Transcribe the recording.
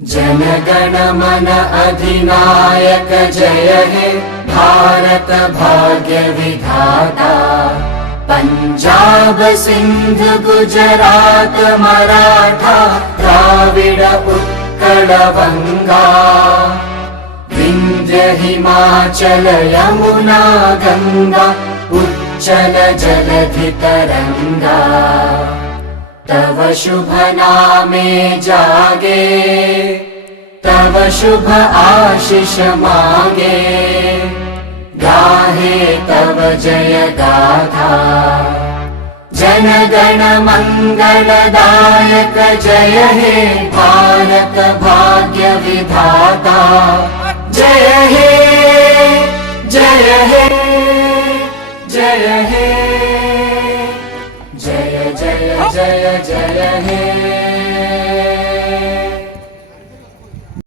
जनगण मन अधिनायक जय हे भारत भाग्य विधाता। पंजाब सिंध गुजरात मराठा द्राविड उत्कल बंगा। विंध्य हिमाचल यमुना गंगा उच्चल जलधि तरंगा। तव शुभ नामे जागे तव शुभ आशीष मागे। गाहे तव जय गाथा जनगण मंगलदायक जय हे भारत भाग्य विधाता। जय हे जय हे जय हे जय जय जय जय हे।